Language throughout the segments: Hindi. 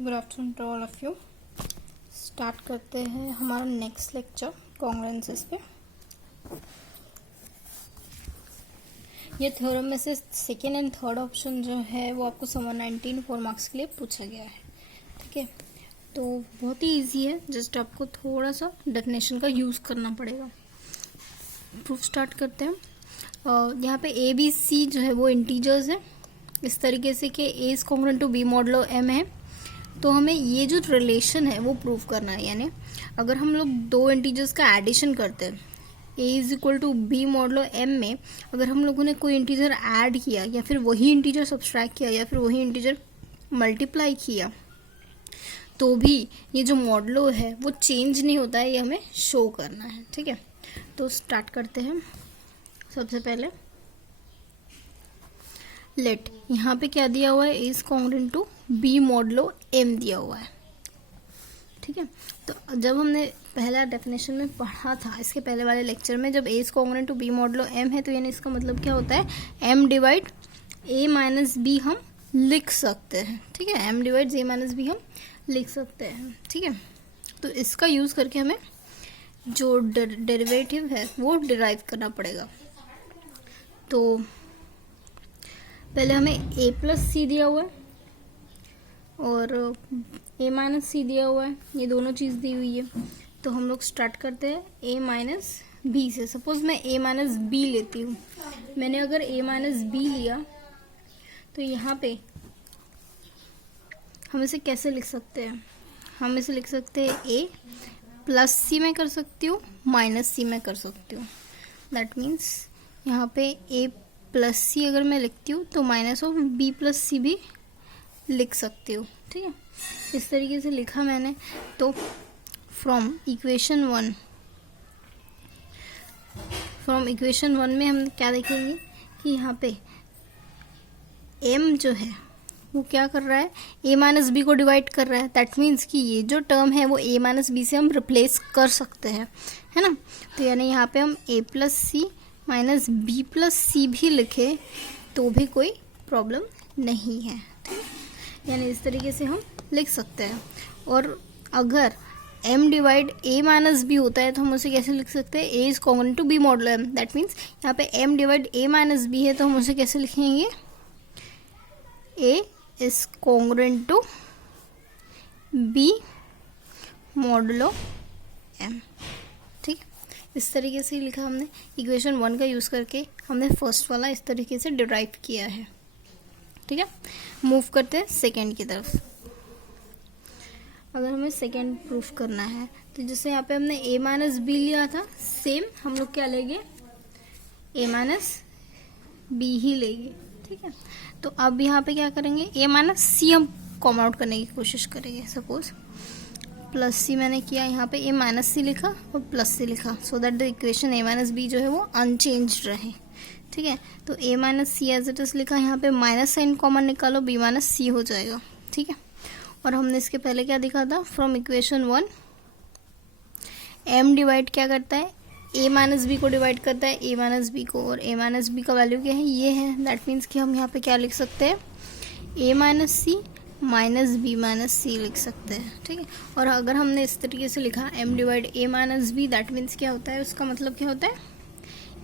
Good afternoon to all of you. Start करते हैं हमारा नेक्स्ट लेक्चर कॉन्ग्रुएंसेस पे। ये थ्योरम में से सेकेंड एंड थर्ड ऑप्शन जो है वो आपको समर 19 4 मार्क्स के लिए पूछा गया है। ठीक है, तो बहुत ही इजी है, जस्ट आपको थोड़ा सा डेफिनेशन का यूज़ करना पड़ेगा। प्रूफ स्टार्ट करते हैं। यहाँ पे ए बी सी जो है वो इंटीजर्स है, इस तरीके से कि A is congruent to B modulo M है। तो हमें ये जो रिलेशन है वो प्रूव करना है, यानी अगर हम लोग दो इंटीजर्स का एडिशन करते हैं a is equal to B modulo m में, अगर हम लोगों ने कोई इंटीजर ऐड किया या फिर वही इंटीजर सब्सट्रैक्ट किया या फिर वही इंटीजर मल्टीप्लाई किया, तो भी ये जो मॉडुलो है वो चेंज नहीं होता है, ये हमें शो करना है। ठीक है, तो स्टार्ट करते हैं। सबसे पहले लेट, यहाँ पे क्या दिया हुआ है, A is congruent to B modulo M दिया हुआ है। ठीक है, तो जब हमने पहला डेफिनेशन में पढ़ा था, इसके पहले वाले लेक्चर में, जब A is congruent to B modulo M है तो यानी इसका मतलब क्या होता है, M divide A minus B हम लिख सकते हैं। ठीक है, M divide A minus B हम लिख सकते हैं। ठीक है, तो इसका यूज़ करके हमें जो डेरिवेटिव है वो डिराइव करना पड़ेगा। तो पहले हमें a प्लस सी दिया हुआ है और a माइनस सी दिया हुआ है, ये दोनों चीज़ दी हुई है। तो हम लोग स्टार्ट करते हैं a माइनस बी से। सपोज मैं a माइनस बी लेती हूँ, मैंने अगर a माइनस बी लिया तो यहाँ पे हम इसे कैसे लिख सकते हैं, हम इसे लिख सकते हैं a प्लस सी में कर सकती हूँ, माइनस सी में कर सकती हूँ। दैट मीन्स यहाँ पे a प्लस सी अगर मैं लिखती हूँ तो minus of B plus C भी लिख सकती हूँ। ठीक है, इस तरीके से लिखा मैंने। तो फ्रॉम इक्वेशन वन में हम क्या देखेंगे कि यहाँ पे m जो है वो क्या कर रहा है, a माइनस बी को डिवाइड कर रहा है। दैट मीन्स कि ये जो टर्म है वो a माइनस बी से हम रिप्लेस कर सकते हैं, है ना। तो यानी यहाँ पे हम a plus C minus B plus C भी लिखे तो भी कोई प्रॉब्लम नहीं है। ठीक है, यानी इस तरीके से हम लिख सकते हैं। और अगर m divide a minus b होता है तो हम उसे कैसे लिख सकते हैं, a is congruent to B modulo m। That means यहाँ पे m divide a minus b है तो हम उसे कैसे लिखेंगे, a is congruent to b modulo m। ठीक, इस तरीके से लिखा हमने। इक्वेशन 1 का यूज़ करके हमने फर्स्ट वाला इस तरीके से डिराइव किया है। ठीक है, मूव करते हैं सेकेंड की तरफ। अगर हमें सेकेंड प्रूफ करना है तो जैसे यहाँ पे हमने a माइनस बी लिया था, सेम हम लोग क्या लेंगे, a माइनस बी ही लेंगे। ठीक है, तो अब यहाँ पे क्या करेंगे, a माइनस सी हम कॉमन आउट करने की कोशिश करेंगे। सपोज प्लस सी मैंने किया, यहाँ पे a माइनस सी लिखा और प्लस सी लिखा, so that the equation a minus b जो है वो अनचेंज्ड रहे। ठीक है, तो a minus c as it is लिखा, यहाँ पे माइनस साइन कॉमन निकालो, b माइनस सी हो जाएगा। ठीक है, और हमने इसके पहले क्या दिखा था, फ्रॉम इक्वेशन 1 m डिवाइड क्या करता है, a माइनस बी को डिवाइड करता है a माइनस बी को, और a माइनस बी का वैल्यू क्या है, ये है। दैट मीन्स कि हम यहाँ पे क्या लिख सकते हैं, a minus C minus B minus C लिख सकते हैं। ठीक है, और अगर हमने इस तरीके से लिखा m divide a minus b, that means क्या होता है, उसका मतलब क्या होता है,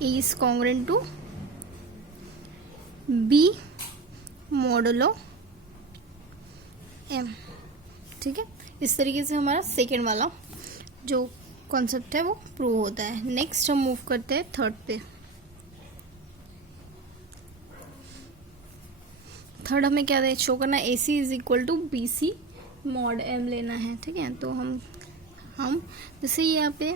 a is congruent to b modulo m। ठीक है, इस तरीके से हमारा सेकेंड वाला जो कॉन्सेप्ट है वो प्रूव होता है। नेक्स्ट हम मूव करते हैं थर्ड पे। थर्ड हमें क्या शो करना है, A C is equal to B C mod M लेना है। ठीक है, तो हम जैसे यहाँ पे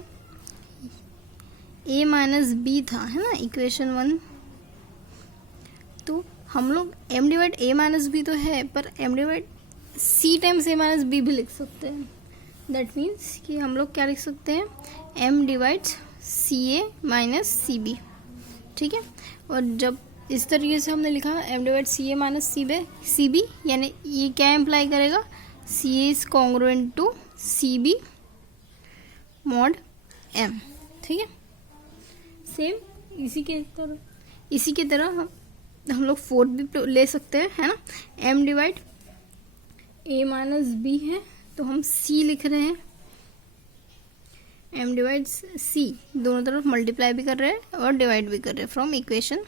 a माइनस बी था, है ना, इक्वेशन 1, तो हम लोग m divide a minus b तो है, पर m divide c times a minus b भी लिख सकते हैं। दैट मीन्स कि हम लोग क्या लिख सकते हैं, m divide C A minus C B. ठीक है, और जब इस तरीके से हमने लिखा m divide C A minus C B, यानी ये क्या इम्प्लाई करेगा, C A is congruent to C B mod m। ठीक है, सेम इसी की तरह हम लोग फोर्थ भी ले सकते हैं, है ना, m divide a minus b है तो हम c लिख रहे हैं, m डिवाइड्स c, दोनों तरफ मल्टीप्लाई भी कर रहे हैं और डिवाइड भी कर रहे हैं फ्रॉम इक्वेशन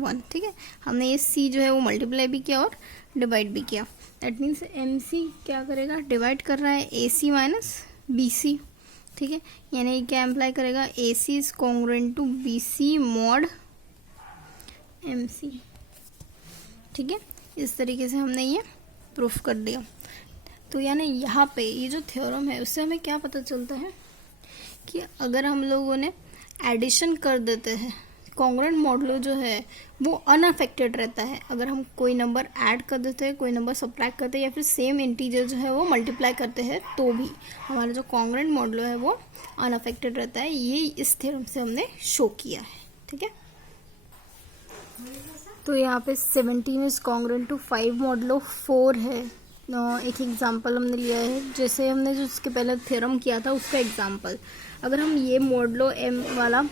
1, ठीक है। हमने ये c जो है वो मल्टीप्लाई भी किया और डिवाइड भी किया। दैट मीन्स mc क्या करेगा, डिवाइड कर रहा है ac माइनस bc, ठीक है। यानी ये क्या इम्प्लाई करेगा, AC is congruent to BC mod MC, ठीक है। इस तरीके से हमने ये प्रूफ कर दिया। तो यानी यहाँ पे ये जो थ्योरम है उससे हमें क्या पता चलता है कि अगर हम लोगों ने एडिशन कर देते हैं, कॉन्ग्रुएंट मॉडुलो जो है वो अनअफेक्टेड रहता है। अगर हम कोई नंबर ऐड कर देते हैं, कोई नंबर सब्ट्रैक्ट करते हैं या फिर सेम इंटीजर जो है वो मल्टीप्लाई करते हैं तो भी हमारा जो कॉन्ग्रुएंट मॉडुलो है वो अनअफेक्टेड रहता है। ये इस थ्योरम से हमने शो किया है, ठीक है। तो यहाँ पे 17 इज कॉन्ग्रुएंट टू 5 मॉडुलो 4 है। एक एग्जांपल हमने लिया है, जैसे हमने जो इसके पहले थ्योरम किया था उसका एग्जांपल। अगर हम ये मॉडुलो m वाला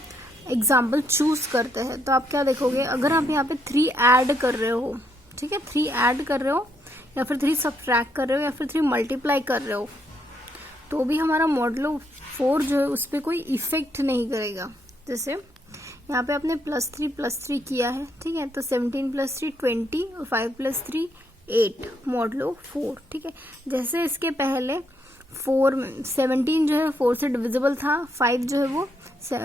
एग्जाम्पल चूज करते हैं तो आप क्या देखोगे, अगर आप यहाँ पे 3 ऐड कर रहे हो, ठीक है, 3 ऐड कर रहे हो या फिर 3 सब्ट्रैक्ट कर रहे हो या फिर 3 मल्टीप्लाई कर रहे हो तो भी हमारा मॉडुलो 4 जो है उस पर कोई इफेक्ट नहीं करेगा। जैसे यहाँ पे आपने +3 किया है, ठीक है, तो 17 + 3 20 और 5 + 3 8 मॉडुलो 4, ठीक है। जैसे इसके पहले 17 जो है 4 से डिविजिबल था, 5 जो है वो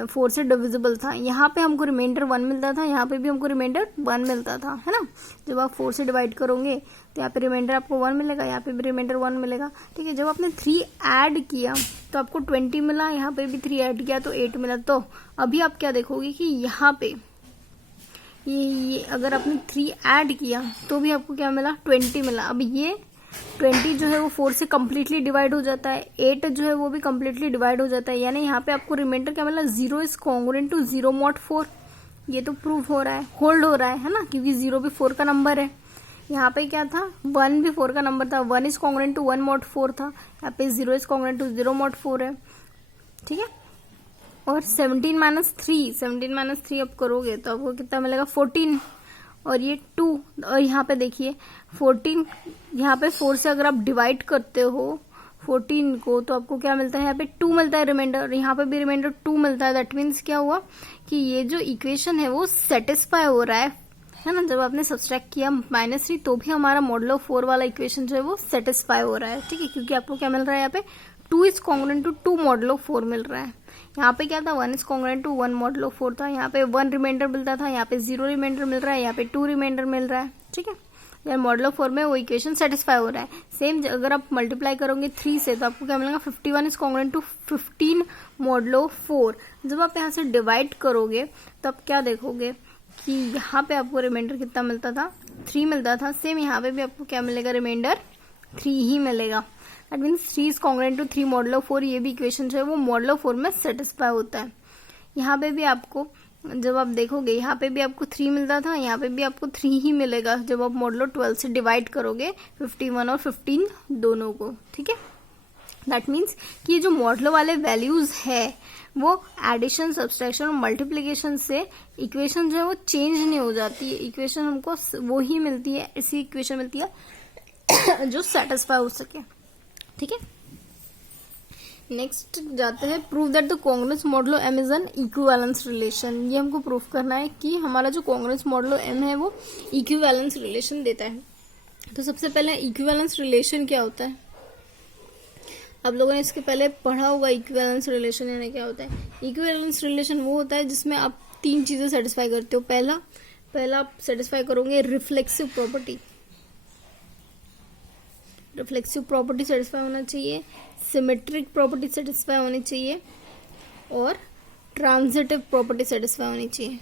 4 से डिविजिबल था। यहाँ पे हमको रिमाइंडर 1 मिलता था, यहाँ पे भी हमको रिमाइंडर 1 मिलता था, है ना। जब आप 4 से डिवाइड करोगे तो यहाँ पे रिमाइंडर आपको 1 मिलेगा, यहाँ पे भी रिमाइंडर 1 मिलेगा, ठीक है। जब आपने 3 ऐड किया तो आपको 20 मिला, यहाँ पे भी 3 ऐड किया तो 8 मिला। तो अभी आप क्या देखोगे कि यहाँ पे ये अगर आपने 3 ऐड किया तो भी आपको क्या मिला, 20 मिला। अब ये 20 जो है वो 4 से कम्प्लीटली डिवाइड हो जाता है, 8 जो है वो भी कम्प्लीटली डिवाइड हो जाता है। यानी यहाँ पे आपको रिमाइंडर क्या मिला, 0 इज कॉन्ग्रुएंट टू 0 मॉड 4। ये तो प्रूव हो रहा है, होल्ड हो रहा है ना, क्योंकि 0 भी 4 का नंबर है। यहाँ पे क्या था, 1 भी 4 का नंबर था, 1 इज कॉन्ग्रुएंट टू 1 मॉड 4 था। यहाँ पे 0 इज कॉन्ग्रुएंट टू 0 मॉड 4 है, ठीक है। और 17 - 3 आप करोगे तो आपको कितना मिलेगा, 14 और ये 2। और यहाँ पे देखिए 14, यहाँ पे 4 से अगर आप डिवाइड करते हो 14 को तो आपको क्या मिलता है, यहाँ पे 2 मिलता है रिमाइंडर, और यहाँ पे भी रिमाइंडर 2 मिलता है। दैट मीन्स क्या हुआ कि ये जो इक्वेशन है वो सेटिस्फाई हो रहा है ना। जब आपने सब्सट्रैक्ट किया -3 तो भी हमारा मॉडुलो 4 वाला इक्वेशन जो है वो सेटिस्फाई हो रहा है, ठीक है, क्योंकि आपको क्या मिल रहा है, यहाँ पे 2 इज कॉन्ग्रुएंट टू 2 मॉडुलो 4 मिल रहा है। यहाँ पे क्या था, 1 इज कॉन्ग्रुएंट टू 1 मॉडुलो 4 था, यहाँ पे 1 रिमाइंडर मिलता था, यहाँ पे 0 रिमाइंडर मिल रहा है, यहाँ पे 2 रिमाइंडर मिल रहा है, ठीक है। यार मॉडुलो 4 में वो इक्वेशन सेटिस्फाई हो रहा है। सेम अगर आप मल्टीप्लाई करोगे 3 से तो आपको क्या मिलेगा, 51 इज कॉन्ग्रुएंट टू 15 मॉडुलो 4। जब आप यहाँ से डिवाइड करोगे तो आप क्या देखोगे कि यहाँ पे आपको रिमाइंडर कितना मिलता था, 3 मिलता था। सेम यहाँ पे भी आपको क्या मिलेगा, रिमाइंडर 3 ही मिलेगा। That means 3 is congruent to 3 modulo 4। ये भी इक्वेशन जो है वो मॉडुलो 4 में सेटिस्फाई होता है। यहाँ पे भी आपको जब आप देखोगे यहाँ पे भी आपको 3 मिलता था, यहाँ पे भी आपको 3 ही मिलेगा जब आप मॉडुलो 12 से डिवाइड करोगे 51 और 15 दोनों को, ठीक है। दैट मीन्स कि ये जो मॉडुलो वाले वैल्यूज है वो एडिशन, सब्सट्रैक्शन और मल्टीप्लिकेशन से इक्वेशन जो है वो चेंज नहीं हो जाती है। इक्वेशन हमको वो ही मिलती है, ऐसी इक्वेशन मिलती है जो सेटिस्फाई हो सके, ठीक है। नेक्स्ट जाते हैं, prove that the congruence modulo m is an equivalence relation. ये हमको प्रूफ करना है कि हमारा जो कॉन्ग्रुएंस मॉडुलो m है वो इक्विवेलेंस रिलेशन देता है। तो सबसे पहले इक्विवेलेंस रिलेशन क्या होता है, आप लोगों ने इसके पहले पढ़ा हुआ इक्विवेलेंस रिलेशन यानी क्या होता है। इक्विवेलेंस रिलेशन वो होता है जिसमें आप 3 चीजें सेटिस्फाई करते हो। पहला आप सेटिस्फाई करोगे reflexive property, reflexive property satisfy होना चाहिए, सिमेट्रिक प्रॉपर्टी सेटिस्फाई होनी चाहिए और ट्रांजिटिव प्रॉपर्टी सेटिस्फाई होनी चाहिए,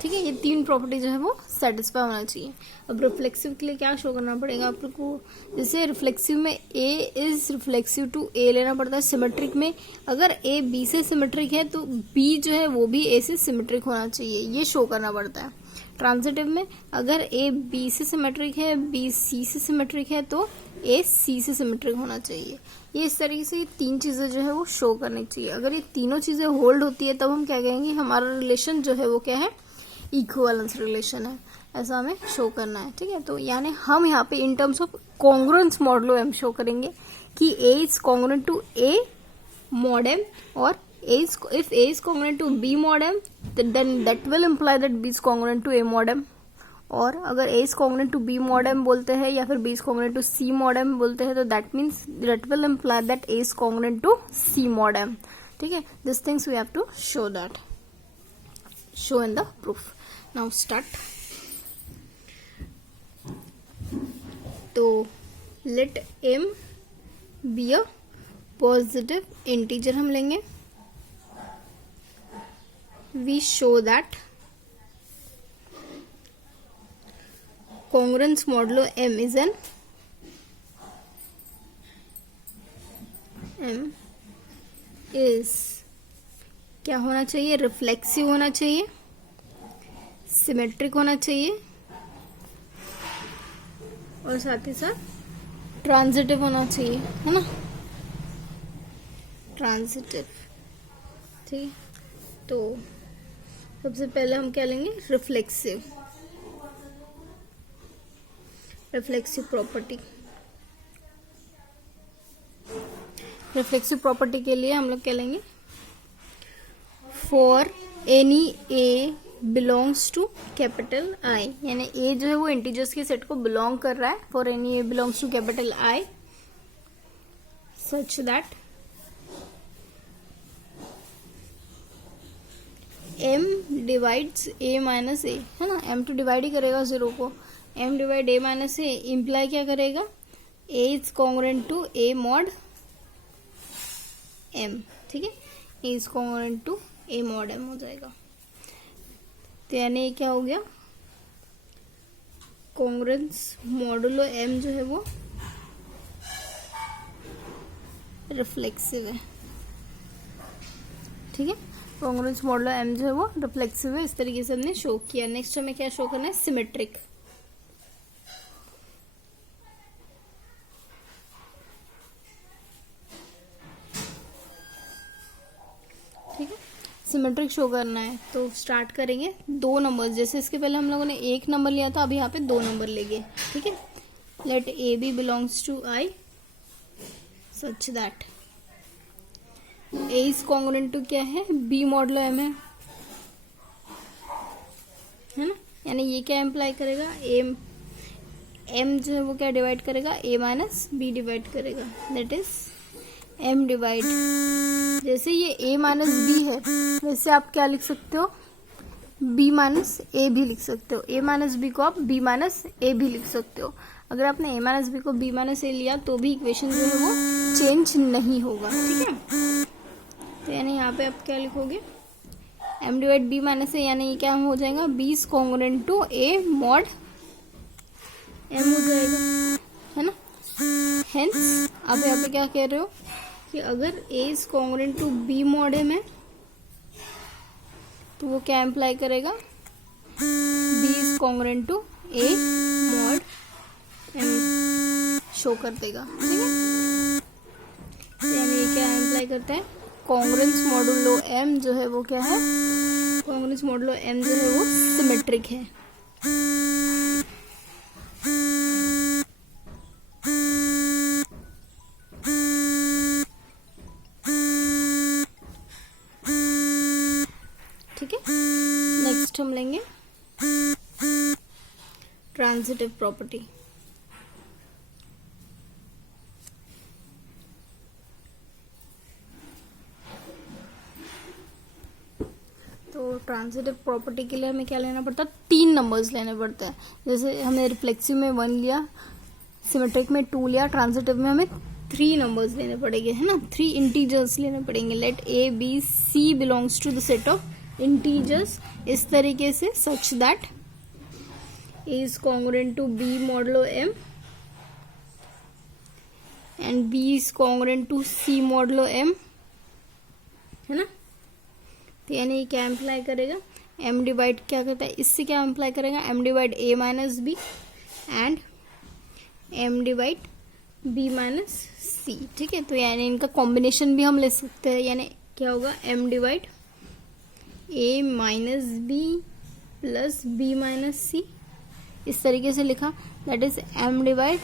ठीक है। ये 3 प्रॉपर्टी जो है वो सेटिस्फाई होना चाहिए। अब रिफ्लेक्सिव के लिए क्या शो करना पड़ेगा आपको, जैसे रिफ्लेक्सिव में A is reflexive to A लेना पड़ता है। सिमेट्रिक में अगर A B से सिमेट्रिक है तो B जो है वो भी A से सिमेट्रिक होना चाहिए, ये शो करना पड़ता है। ट्रांजिटिव में अगर A B से सिमेट्रिक है, B C से सिमेट्रिक है तो A C से सिमेट्रिक होना चाहिए। ये इस तरीके से ये 3 चीजें जो है वो शो करनी चाहिए। अगर ये तीनों चीजें होल्ड होती है तब हम क्या कहेंगे, हमारा रिलेशन जो है वो क्या है, इक्विवेलेंस रिलेशन है। ऐसा हमें शो करना है, ठीक है। तो यानी हम यहाँ पे in terms of congruence modulo m show करेंगे कि A is congruent to A mod m, और if A is congruent to B mod m, then that will imply that B is congruent to A mod m. और अगर A is congruent to B mod m बोलते हैं या फिर B is congruent to C mod m बोलते हैं, तो that means that will imply that A is congruent to C mod m, ठीक है। These things we have to show in the proof. Now start. तो let m be a positive integer हम लेंगे. We show that congruence modulo m is an m is क्या होना चाहिए, रिफ्लेक्सिव होना चाहिए, सिमेट्रिक होना चाहिए और साथ ही साथ ट्रांजिटिव होना चाहिए, है ना, ट्रांजिटिव. ठीक, तो सबसे पहले हम क्या लेंगे, रिफ्लेक्सिव प्रॉपर्टी. रिफ्लेक्सिव प्रॉपर्टी के लिए हम लोग क्या लेंगे, for any A belongs to capital I, यानी ए जो है वो इंटीजर्स के सेट को बिलोंग कर रहा है. For any A belongs to capital I such that m divides a minus A, है ना, m तो डिवाइड ही करेगा जीरो को. m divide a minus a imply क्या करेगा, a is congruent to a mod m. ठीक है, a is congruent to a mod m हो जाएगा. तो यानी ये क्या हो गया, कॉन्ग्रुएंस मॉडुलो m जो है वो रिफ्लेक्सिव है. ठीक है, कॉन्ग्रुएंस मॉडुलो m जो है वो रिफ्लेक्सिव है. इस तरीके से हमने शो किया. नेक्स्ट हमें क्या शो करना है, सिमेट्रिक. ठीक है, सिमेट्रिक शो करना है तो स्टार्ट करेंगे दो नंबर. जैसे इसके पहले हम लोगों ने एक नंबर लिया था, अभी यहाँ पे दो नंबर लेंगे. ठीक है, let a b belongs to I such that a is congruent to क्या है, बी मॉडुलो एम है ना. यानी ये क्या एम्प्लाई करेगा, एम जो है वो क्या डिवाइड करेगा, ए माइनस बी डिवाइड करेगा. दैट इज एम डिवाइड, जैसे ये ए माइनस बी है वैसे आप क्या लिख सकते हो, बी माइनस ए भी लिख सकते हो. ए माइनस बी को आप बी माइनस ए भी लिख सकते हो. अगर आपने ए माइनस बी को बी माइनस ए लिया तो भी इक्वेशन जो है वो चेंज नहीं होगा. ठीक है, तो यानी यहाँ पे आप क्या लिखोगे, m divide b minus a, यानी ये क्या हो जाएगा, b is congruent to a mod m हो जाएगा, है ना. हेंस आप यहाँ पे क्या कह रहे हो कि अगर a is congruent to b mod m है तो वो क्या एम्प्लाई करेगा, b is congruent to a mod m show कर देगा. ठीक है, यानी ये क्या एम्प्लाई करता है, कॉन्ग्रुएंस मॉडुलो m जो है वो क्या है, कॉन्ग्रुएंस मॉडुलो m जो है वो सिमेट्रिक है. ठीक है, नेक्स्ट हम लेंगे ट्रांजिटिव प्रॉपर्टी. तो ट्रांजिटिव प्रॉपर्टी के लिए हमें क्या लेना पड़ता है, तीन नंबर्स लेने पड़ते हैं. जैसे हमने रिफ्लेक्सिव में 1 लिया, सिमेट्रिक में 2 लिया, ट्रांजिटिव में हमें 3 नंबर्स लेने पड़ेंगे, है ना, 3 इंटीजर्स लेने पड़ेंगे. Let a b c belongs to the set of integers इस तरीके से such that a is congruent to B modulo m and b is congruent to c modulo M, है ना. तो यानी क्या एम्प्लाई करेगा, m डिवाइड क्या करता है, इससे क्या एम्प्लाई करेगा, m divide a minus b and m divide b minus c. ठीक है, तो यानी इनका कॉम्बिनेशन भी हम ले सकते हैं. यानी क्या होगा, m divide a minus B plus b minus c इस तरीके से लिखा, that is m divide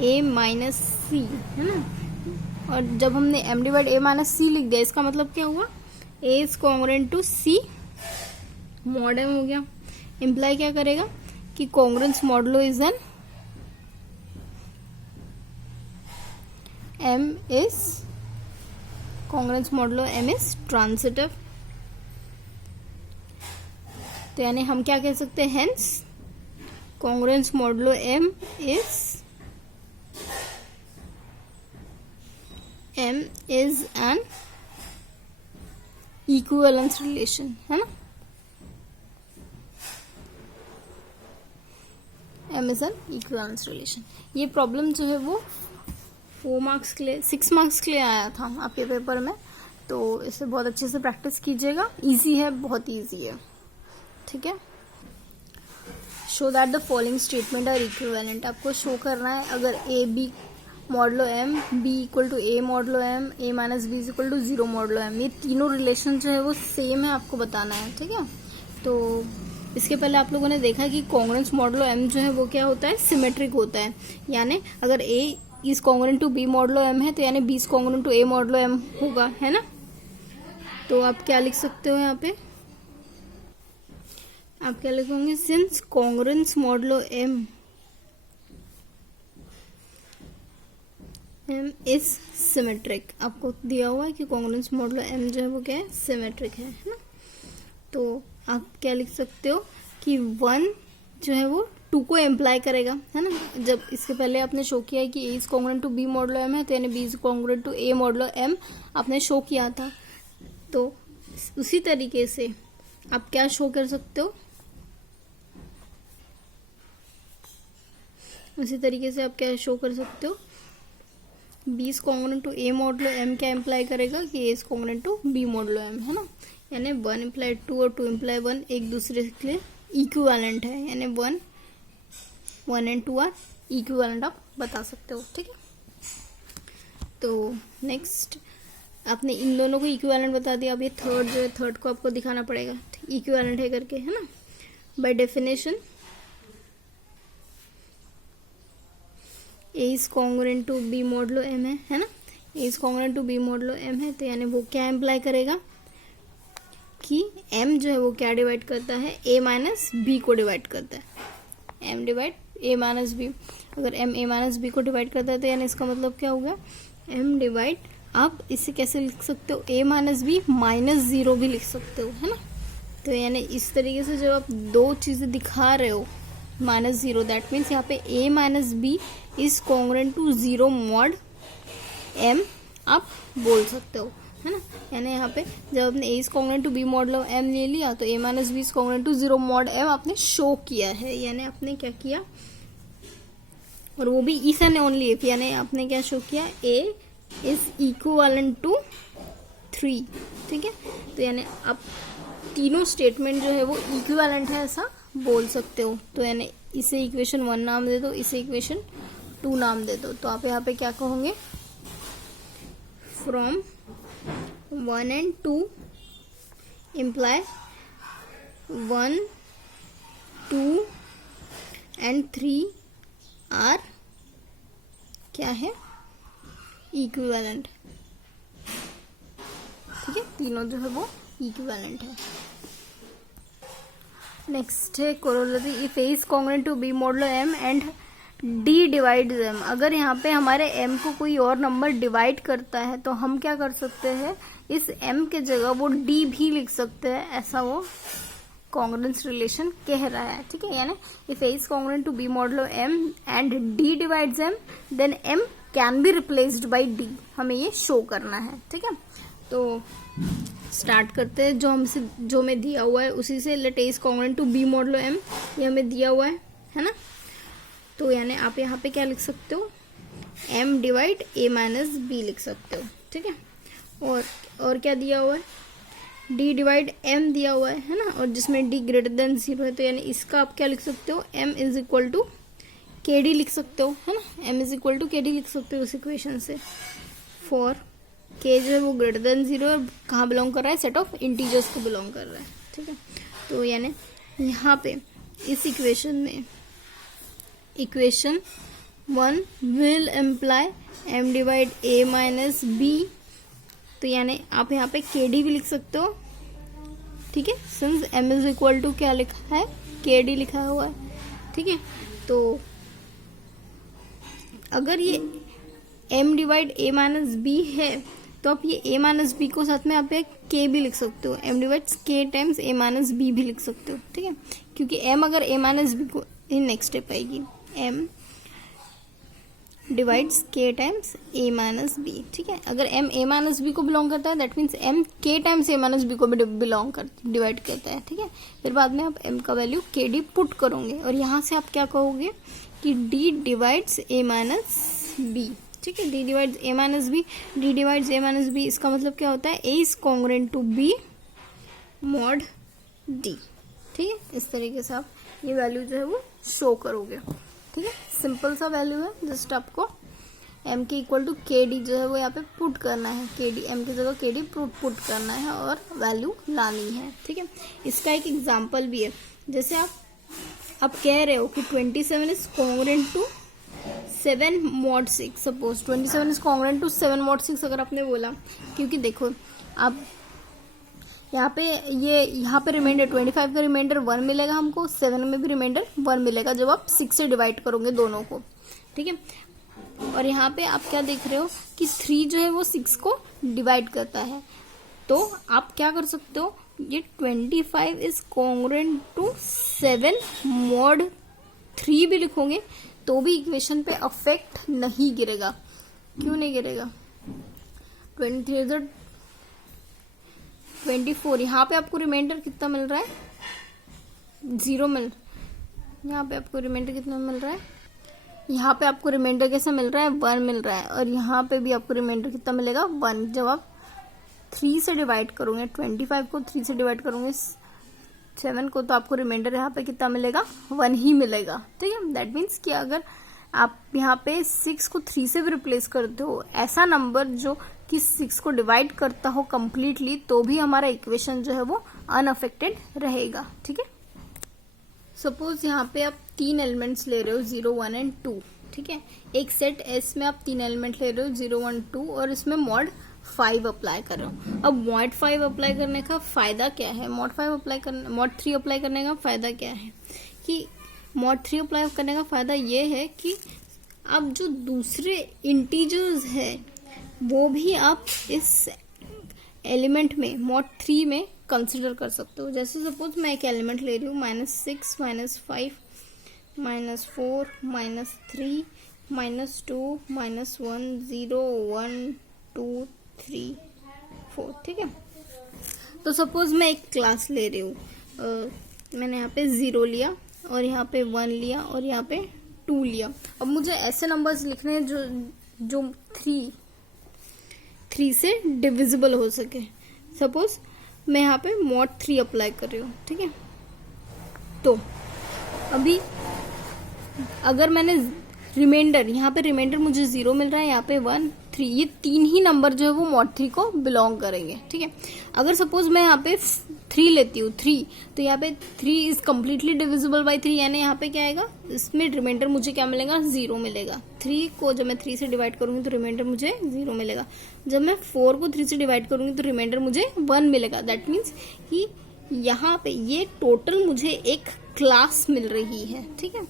a minus C, है ना। और जब हमने m divide a minus C लिख दिया, इसका मतलब क्या हुआ, a is congruent to c mod m हो गया। इम्प्लाई क्या करेगा कि congruence modulo is an m is congruence modulo m is transitive. तो यानी हम क्या कह सकते हैं, hence congruence modulo m is an equivalence relation, है ना। m is an equivalence relation. ये प्रॉब्लम जो है वो 4 मार्क्स के लिए 6 मार्क्स के लिए आया था आपके पेपर में, तो इसे बहुत अच्छे से प्रैक्टिस कीजिएगा। इजी है, बहुत इजी है, ठीक है। Show that the following statement are equivalent. आपको शो करना है अगर a b modulo m, b equal to A modulo m, a minus B is equal to 0 modulo m, ये तीनों रिलेशन जो है वो सेम है, आपको बताना है, ठीक है। तो इसके पहले आप लोगों ने देखा कि कॉन्ग्रुएंस मॉडुलो एम जो है वो क्या होता है, सिमेट्रिक होता है। यानी अगर A is congruent to B modulo M है, तो यानी B is congruent to A modulo M होगा, है ना। तो आप क्या लिख सकते हो यहाँ पे, आप क्या लिखोगे, since congruence modulo m is symmetric. आपको दिया हुआ है कि कॉन्ग्रुएंस मॉडुलो एम जो है वो क्या है, सिमेट्रिक है ना। तो आप क्या लिख सकते हो कि 1 जो है वो 2 को इम्प्लाई करेगा, है ना। जब इसके पहले आपने शो किया है कि A is congruent to B modulo M है, तो यानी B is congruent to A modulo M आपने शो किया था। तो उसी तरीके से आप क्या शो कर सकते हो, उसी तरीके से आप क्या शो कर सकते हो, B is congruent to A modulo M क्या इम्प्लाई करेगा कि A is congruent to B modulo M, है ना। यानी 1 इम्प्लाई 2 और 2 इम्प्लाई 1 एक दूसरे के लिए इक्विवेलेंट है, यानी 1 एंड 2 आर इक्विवेलेंट आप बता सकते हो, ठीक है। तो नेक्स्ट आपने इन दोनों को इक्विवेलेंट बता दिया, अब ये थर्ड जो है, थर्ड को आपको दिखाना पड़ेगा इक्विवेलेंट है करके, है ना। By definition A is congruent to B modulo M है ना। A is congruent to B modulo M है, तो यानी वो क्या इम्प्लाई करेगा कि m जो है वो क्या डिवाइड करता है, a माइनस बी को डिवाइड करता है, m divide a minus b. अगर m a माइनस बी को डिवाइड करता है तो यानी इसका मतलब क्या होगा, m डिवाइड, आप इसे कैसे लिख सकते हो, a माइनस बी माइनस 0 भी लिख सकते हो, है ना। तो यानी इस तरीके से जब आप दो चीज़ें दिखा रहे हो माइनस 0, दैट मीन्स यहाँ पे a minus B is congruent to 0 mod m आप बोल सकते हो, है ना। यानी यहाँ पे जब आपने A is congruent to B modulo M ले लिया, तो A minus B is congruent to 0 mod M आपने शो किया है, यानी आपने क्या किया, और वो भी इफ एंड ओनली इफ, यानी आपने क्या शो किया, ए इज इक्विवेलेंट टू 3, ठीक है। तो यानी आप तीनों स्टेटमेंट जो है वो इक्विवेलेंट है ऐसा बोल सकते हो। तो यानी इसे इक्वेशन 1 नाम दे दो, इसे इक्वेशन 2 नाम दे दो। तो आप यहाँ पे क्या कहोगे, from 1 and 2 imply 1, 2 and 3 are क्या है, इक्विवेलेंट, ठीक है। तीनों जो है वो इक्विवेलेंट है। नेक्स्ट है corollary, if a is congruent to B modulo m and d divides m. अगर यहाँ पे हमारे m को कोई और नंबर डिवाइड करता है तो हम क्या कर सकते हैं, इस m के जगह वो d भी लिख सकते हैं, ऐसा वो कॉन्ग्रुएंस रिलेशन कह रहा है, ठीक है। यानी if a is congruent to b modulo m and d divides m then m can be replaced by d, हमें ये शो करना है, ठीक है। तो स्टार्ट करते हैं, जो हमें दिया हुआ है उसी से। Let a is congruent to b modulo m, ये हमें दिया हुआ है ना। तो यानी आप यहाँ पे क्या लिख सकते हो, m divide a minus b लिख सकते हो, ठीक है। और क्या दिया हुआ है, d डिवाइड m दिया हुआ है ना, और जिसमें d ग्रेटर देन 0 है, तो यानी इसका आप क्या लिख सकते हो, m इज इक्वल टू के डी लिख सकते हो, है ना। m इज इक्वल टू के डी लिख सकते हो उस इक्वेशन से, फॉर k जो है वो ग्रेटर देन 0 और कहाँ बिलोंग कर रहा है, सेट ऑफ इंटीजर्स को बिलोंग कर रहा है, ठीक है। तो यानी यहाँ पे इस इक्वेशन में equation 1 will employee m divide a minus b, तो यानी आप यहाँ पे kd भी लिख सकते हो, ठीक है, since m is equal to क्या लिखा है, kd लिखा हुआ है, ठीक है। तो अगर ये m divide a minus b है तो आप ये a माइनस b को साथ में आप k भी लिख सकते हो, m divides k times a minus b भी लिख सकते हो, ठीक है, क्योंकि m अगर a माइनस b को, नेक्स्ट स्टेप आएगी m divides k times a minus b, ठीक है। अगर m a माइनस b को बिलोंग करता है that means m k times a minus b को भी बिलोंग करता, डिवाइड करता है, ठीक है। फिर बाद में आप m का वैल्यू kd पुट करोगे और यहाँ से आप क्या कहोगे कि d divides a minus b, ठीक है, d divides a minus b, d divides a minus b, इसका मतलब क्या होता है, a is congruent to b mod d, ठीक है। इस तरीके से आप ये वैल्यू जो है वो शो करोगे, ठीक है। सिंपल सा वैल्यू है, जस्ट आपको m के इक्वल टू के डी जो है वो यहाँ पे पुट करना है, के डी m की जगह के डी पुट करना है और वैल्यू लानी है, ठीक है। इसका एक एग्जांपल भी है, जैसे आप कह रहे हो कि 27 is congruent to 7 mod 6, suppose 27 is congruent to 7 mod 6 अगर आपने बोला, क्योंकि देखो आप यहाँ पे रिमाइंडर 25 का रिमाइंडर 1 मिलेगा हमको, 7 में भी रिमाइंडर 1 मिलेगा जब आप 6 से डिवाइड करोगे दोनों को, ठीक है। और यहाँ पे आप क्या देख रहे हो कि 3 जो है वो 6 को डिवाइड करता है, तो आप क्या कर सकते हो, ये 25 इज कॉन्ग्रुएंट टू 7 मॉड 3 भी लिखोगे तो भी इक्वेशन पे अफेक्ट नहीं गिरेगा। क्यों नहीं गिरेगा, 23 24, यहाँ पे आपको रिमाइंडर कितना मिल रहा है, 0 यहाँ पे आपको रिमाइंडर कितना मिल रहा है, यहाँ पे आपको रिमाइंडर कैसा मिल रहा है, 1 मिल रहा है, और यहाँ पे भी आपको रिमाइंडर कितना मिलेगा, 1। जब आप 3 से डिवाइड करोगे, 25 को 3 से डिवाइड करोगे 7 को, तो आपको रिमाइंडर यहाँ पे कितना मिलेगा, 1 ही मिलेगा, ठीक है। दैट मीन्स कि अगर आप यहाँ पे 6 को 3 से भी रिप्लेस करते हो, ऐसा नंबर जो कि 6 को डिवाइड करता हो कंप्लीटली, तो भी हमारा इक्वेशन जो है वो अनअफेक्टेड रहेगा, ठीक है। सपोज यहाँ पे आप 3 एलिमेंट्स ले रहे हो, 0 1 एंड 2, ठीक है। एक सेट S में आप 3 एलिमेंट ले रहे हो, 0 1 2, और इसमें मॉड 5 अप्लाई कर रहे हो। अब मॉड 5 अप्लाई करने का फायदा क्या है, मॉड 3 अप्लाई करने का फायदा क्या है, कि मॉड 3 अप्लाई करने का फायदा ये है कि अब जो दूसरे इंटीजर्स है वो भी आप इस एलिमेंट में मॉड 3 में कंसिडर कर सकते हो। जैसे सपोज मैं एक एलिमेंट ले रही हूँ, -6 -5 -4 -3 -2 -1 0 1 2 3 4, ठीक है। तो सपोज मैं एक क्लास ले रही हूँ, मैंने यहाँ पे 0 लिया और यहाँ पे 1 लिया और यहाँ पे 2 लिया। अब मुझे ऐसे नंबर्स लिखने हैं जो 3 से डिविजिबल हो सके। सपोज मैं यहाँ पे मॉड 3 अप्लाई कर रही हूँ, ठीक है। तो अभी अगर मैंने रिमाइंडर, यहाँ पे रिमाइंडर मुझे 0 मिल रहा है, यहाँ पे 1 3, ये 3 ही नंबर जो है वो मॉड 3 को बिलोंग करेंगे, ठीक है। अगर सपोज मैं यहाँ पे 3 लेती हूँ, 3, तो यहाँ पे 3 इज कम्प्लीटली डिविजिबल बाई 3, यानी यहाँ पे क्या आएगा, इसमें रिमाइंडर मुझे क्या मिलेगा, 0 मिलेगा। 3 को जब मैं 3 से डिवाइड करूंगी तो रिमाइंडर मुझे 0 मिलेगा। जब मैं 4 को 3 से डिवाइड करूंगी तो रिमाइंडर मुझे 1 मिलेगा। दैट मीन्स कि यहाँ पे ये टोटल मुझे एक क्लास मिल रही है, ठीक है,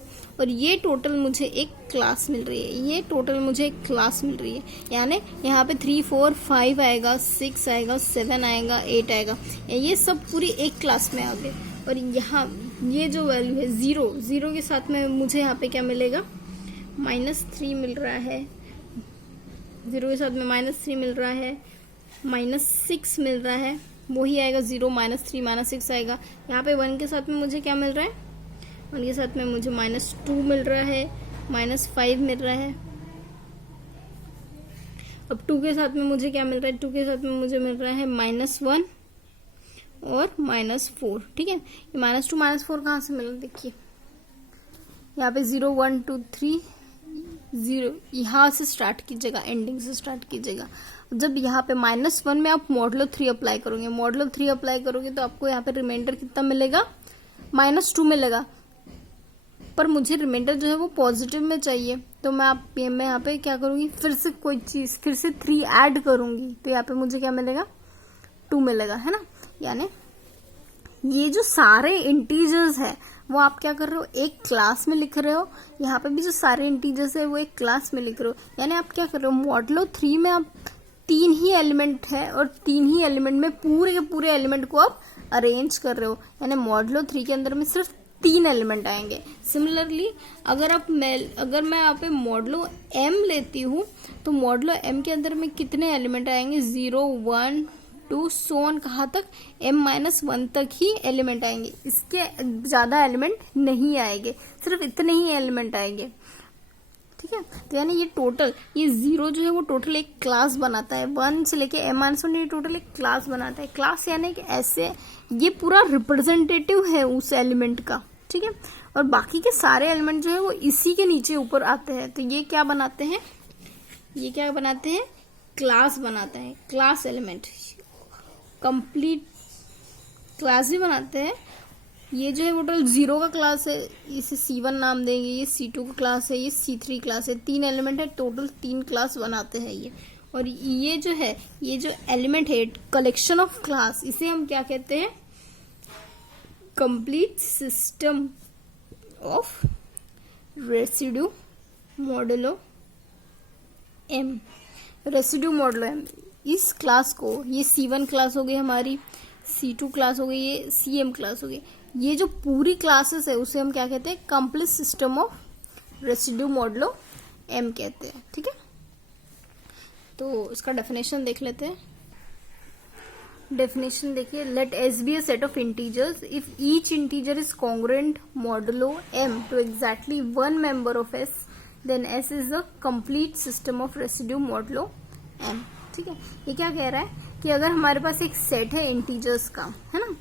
और ये टोटल मुझे एक क्लास मिल रही है, ये टोटल मुझे एक क्लास मिल रही है। यानी यहाँ पे 3 4 5 आएगा, 6 आएगा, 7 आएगा, 8 आएगा, ये सब पूरी एक क्लास में आ गए। और यहाँ ये जो वैल्यू है 0 के साथ में मुझे यहाँ पे क्या मिलेगा, -3 मिल रहा है, 0 के साथ में -3 मिल रहा है, -6 मिल रहा है, वही आएगा 0 -3 -6 आएगा। यहाँ पे 1 के साथ में मुझे क्या मिल रहा है, 1 के साथ में मुझे -2 मिल रहा है, -5 मिल रहा है। अब 2 के साथ में मुझे क्या मिल रहा है, 2 के साथ में मुझे मिल रहा है -1 और -4, ठीक है। ये -2 -4 कहाँ से मिला, देखिए यहाँ पे 0 1 2 3 0, यहाँ से स्टार्ट कीजिएगा, एंडिंग से स्टार्ट कीजिएगा। जब यहाँ पे -1 में आप मॉडुलो 3 अप्लाई करोगे, मॉडुलो 3 अप्लाई करोगे तो आपको यहाँ पे रिमाइंडर कितना मिलेगा, -2 मिलेगा। पर मुझे रिमाइंडर जो है वो पॉजिटिव में चाहिए, तो मैं यहाँ पे क्या करूँगी, फिर से कोई चीज़ फिर से 3 ऐड करूँगी, तो यहाँ पे मुझे क्या मिलेगा, 2 मिलेगा, है ना। यानी ये जो सारे इंटीजर्स है वो आप क्या कर रहे हो, एक क्लास में लिख रहे हो। यहाँ पे भी जो सारे इंटीजर्स है वो एक क्लास में लिख रहे हो। यानी आप क्या कर रहे हो, मॉडलो 3 में आप 3 ही एलिमेंट है और 3 ही एलिमेंट में पूरे के पूरे एलिमेंट को आप अरेंज कर रहे हो। यानी मॉडलो 3 के अंदर में सिर्फ 3 एलिमेंट आएंगे। सिमिलरली अगर मैं यहाँ पे मॉडलो m लेती हूँ तो मॉडलो m के अंदर में कितने एलिमेंट आएंगे, 0 1 2 सोन कहाँ तक, m-1 तक ही एलिमेंट आएंगे, इसके ज्यादा एलिमेंट नहीं आएंगे, सिर्फ इतने ही एलिमेंट आएंगे। ठीक है, तो यानी ये टोटल, ये 0 जो है वो टोटल एक क्लास बनाता है, 1 से लेके m-1 ये टोटल एक क्लास बनाता है। क्लास यानी कि ऐसे ये पूरा रिप्रेजेंटेटिव है उस एलिमेंट का। ठीक है, और बाकी के सारे एलिमेंट जो है वो इसी के नीचे ऊपर आते हैं। तो ये क्या बनाते हैं, क्लास बनाते हैं, क्लास एलिमेंट, कंप्लीट क्लास ही बनाते हैं। ये जो है वो टोटल 0 का क्लास है, इसे C1 नाम देंगे, ये C2 का क्लास है, ये C3 क्लास है, 3 एलिमेंट है, टोटल 3 क्लास बनाते हैं ये। और ये जो है, ये जो एलिमेंट है कलेक्शन ऑफ क्लास, इसे हम क्या कहते हैं, complete system of residue modulo M। Residue modulo M इस क्लास को, ये C1 क्लास हो गई हमारी, C2 क्लास हो गई, ये CM क्लास हो गई, ये जो पूरी क्लासेस है उसे हम क्या कहते हैं, complete system of residue modulo M कहते हैं। ठीक है, तो इसका डेफिनेशन देख लेते हैं। डेफिनेशन देखिए, let S be a set of integers if each integer is congruent modulo M to exactly 1 member of S, then S is a complete system of residue modulo M। ठीक है, ये क्या कह रहा है कि अगर हमारे पास एक सेट है इंटीजर्स का, है ना,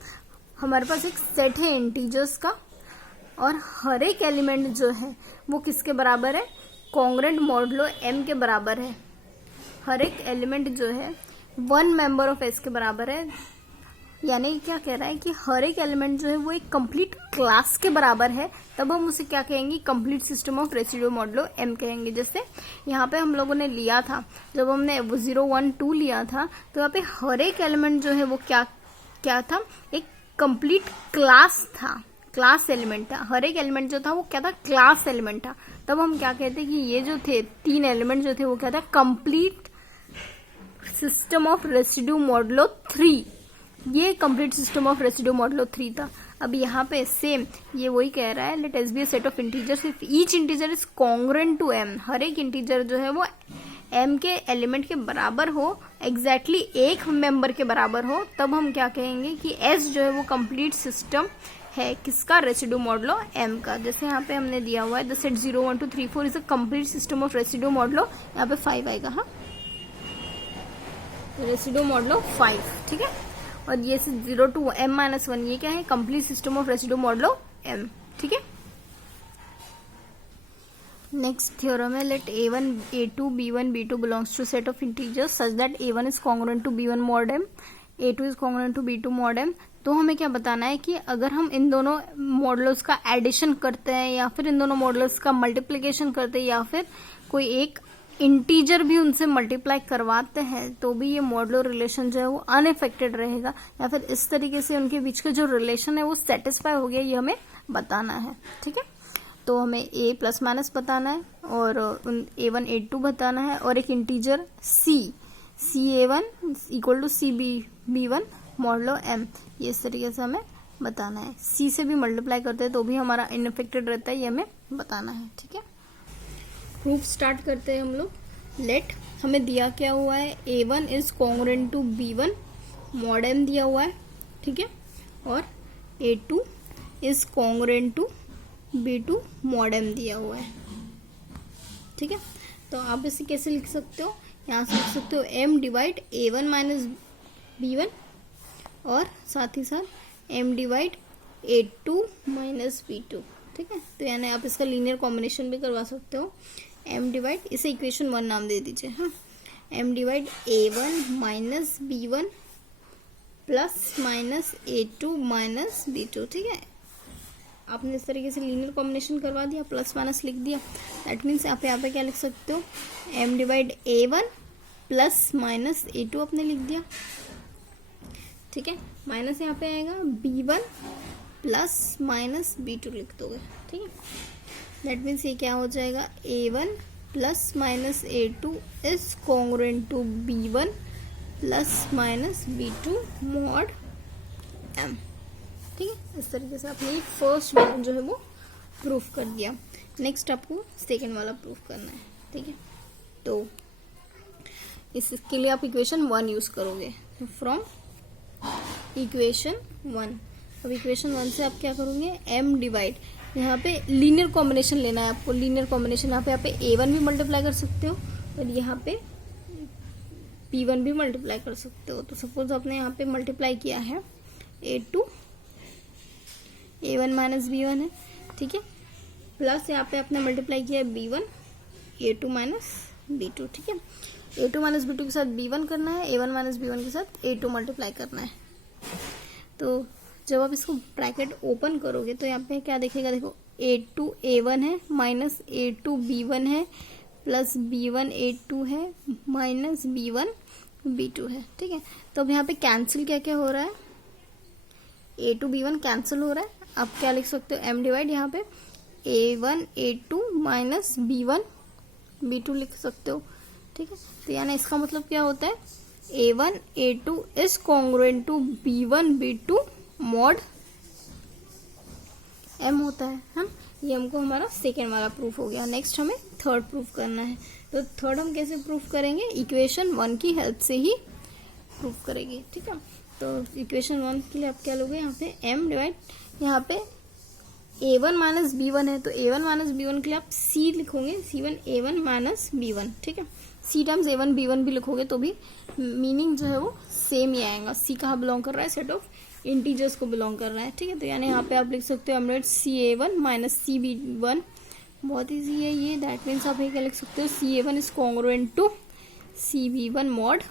हमारे पास एक सेट है इंटीजर्स का और हर एक एलिमेंट जो है वो किसके बराबर है, कॉन्ग्रुएंट मॉडुलो M के बराबर है। हर एक एलिमेंट जो है 1 मेंबर ऑफ S के बराबर है। यानी क्या कह रहा है कि हर एक एलिमेंट जो है वो एक कंप्लीट क्लास के बराबर है, तब हम उसे क्या कहेंगे, complete system of residue modulo M कहेंगे। जैसे यहाँ पे हम लोगों ने लिया था, जब हमने 0 1 2 लिया था, तो यहाँ पे हर एक एलिमेंट जो है वो क्या था, एक कंप्लीट क्लास था, क्लास एलिमेंट था। हर एक एलिमेंट जो था वो क्या था, क्लास एलिमेंट था। तब हम क्या कहते हैं कि ये जो थे 3 एलिमेंट जो थे वो क्या था, complete system of residue modulo 3। ये complete system of residue modulo 3 था। अब यहाँ पे सेम ये वही कह रहा है, let S be a set of integers if each integer is congruent to M, हर एक इंटीजर जो है वो M के एलिमेंट के बराबर हो, एग्जैक्टली एक मेंबर के बराबर हो, तब हम क्या कहेंगे कि S जो है वो कंप्लीट सिस्टम है किसका, रेसिड्यू मॉडुलो M का। जैसे यहाँ पे हमने दिया हुआ है the set 0 1 2 3 4 is a complete system of residue modulo, यहाँ पे 5 आएगा, हाँ, रेसिड्यू मॉडुलो 5। ठीक है, और ये 0 to M-1 ये क्या है, complete system of residue modulo M। ठीक है, नेक्स्ट थ्योरम है, let A1 A2 B1 B2 belongs to set of integers such that A1 is congruent to B1 mod M, A2 is congruent to B2 mod M। तो हमें क्या बताना है कि अगर हम इन दोनों मॉडुलस का एडिशन करते हैं या फिर इन दोनों मॉडुलस का मल्टीप्लिकेशन करते हैं या फिर कोई एक इंटीजर भी उनसे मल्टीप्लाई करवाते हैं, तो भी ये मॉडुलो रिलेशन जो है वो अनइफेक्टेड रहेगा, या फिर इस तरीके से उनके बीच का जो रिलेशन है वो सेटिस्फाई हो गया, ये हमें बताना है। ठीक है, तो हमें A प्लस माइनस बताना है और A1 A2 बताना है और एक integer CA1 equal to CB1 modulo M, ये इस तरीके से हमें बताना है। C से भी मल्टीप्लाई करते हैं तो भी हमारा अनइफेक्टेड रहता है, ये हमें बताना है। ठीक है, प्रूफ स्टार्ट करते हैं हम लोग। लेट हमें दिया क्या हुआ है, A1 is congruent to B1 mod M दिया हुआ है। ठीक है, और A2 is congruent to B2 mod M दिया हुआ है। ठीक है, तो आप इसे कैसे लिख सकते हो, यहाँ से लिख सकते हो M divide A1 minus B1 और साथ ही साथ M divide A2 minus B2। ठीक है, तो यानी आप इसका लीनियर कॉम्बिनेशन भी करवा सकते हो। M डिवाइड, इसे इक्वेशन 1 नाम दे दीजिए, हाँ, M divide A1 minus B1 plus minus A2 minus B2। ठीक है, आपने इस तरीके से लीनियर कॉम्बिनेशन करवा दिया, प्लस माइनस लिख दिया, दैट मीन्स यहाँ पे क्या लिख सकते हो, m divide a1 plus minus a2 आपने लिख दिया, ठीक है। माइनस यहाँ पे आएगा b1 प्लस माइनस b2 लिख दोगे, ठीक है। दैट मीन्स ये क्या हो जाएगा, a1 plus minus a2 is congruent to b1 plus minus b2 mod m, ठीक है। इस तरीके से आपने फर्स्ट वाला जो है वो प्रूफ कर दिया। नेक्स्ट आपको सेकेंड वाला प्रूफ करना है, ठीक है। तो इसके लिए आप इक्वेशन 1 यूज करोगे, फ्रॉम इक्वेशन 1। अब इक्वेशन 1 से आप क्या करोगे, m डिवाइड, यहाँ पे लीनियर कॉम्बिनेशन लेना है आपको, लीनियर कॉम्बिनेशन यहाँ पे a1 भी मल्टीप्लाई कर सकते हो और यहाँ पे p1 भी मल्टीप्लाई कर सकते हो। तो सपोज आपने यहाँ पे मल्टीप्लाई किया है a1 माइनस b1 है, ठीक है, प्लस यहाँ पे आपने मल्टीप्लाई किया है b1 a2 माइनस b2, ठीक है। a2 माइनस b2 के साथ b1 करना है, a1 माइनस b1 के साथ a2 मल्टीप्लाई करना है। तो जब आप इसको ब्रैकेट ओपन करोगे तो यहाँ पे क्या दिखेगा, देखो a2 a1 है माइनस a2 b1 है प्लस b1 a2 है माइनस b1 b2 है, ठीक है। तो अब यहाँ पे कैंसिल क्या क्या हो रहा है, a2 b1 कैंसिल हो रहा है। आप क्या लिख सकते हो, m डिवाइड यहाँ पे a1 a2 minus b1 b2 लिख सकते हो, ठीक है। तो यानी इसका मतलब क्या होता है, a1 a2 is congruent to b1 b2 mod m होता है, हम ये हमको हमारा सेकेंड वाला प्रूफ हो गया। नेक्स्ट हमें थर्ड प्रूफ करना है। तो थर्ड हम कैसे प्रूफ करेंगे, इक्वेशन 1 की हेल्प से ही प्रूफ करेंगे, ठीक है। तो इक्वेशन 1 के लिए आप क्या लोगे, यहाँ पे m डिवाइड, यहाँ पे a1 माइनस b1 है तो a1 माइनस b1 के लिए आप c लिखोगे, c1 a1 माइनस b1, ठीक है। c टाइम्स a1 b1 भी लिखोगे तो भी मीनिंग जो है वो सेम ही आएगा। c कहाँ बिलोंग कर रहा है, सेट ऑफ इंटीजर्स को बिलोंग कर रहा है, ठीक है। तो यानी यहाँ पे आप लिख सकते हो m c a1 minus c b1, बहुत ईजी है ये। दैट मीन्स आप ये क्या लिख सकते हो, c a1 is congruent to c b1 mod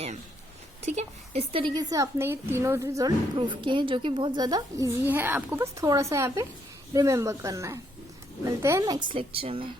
m, ठीक है। इस तरीके से आपने ये तीनों रिजल्ट प्रूफ किए हैं, जो कि बहुत ज़्यादा इजी है, आपको बस थोड़ा सा यहाँ पे रिमेम्बर करना है। मिलते हैं नेक्स्ट लेक्चर में।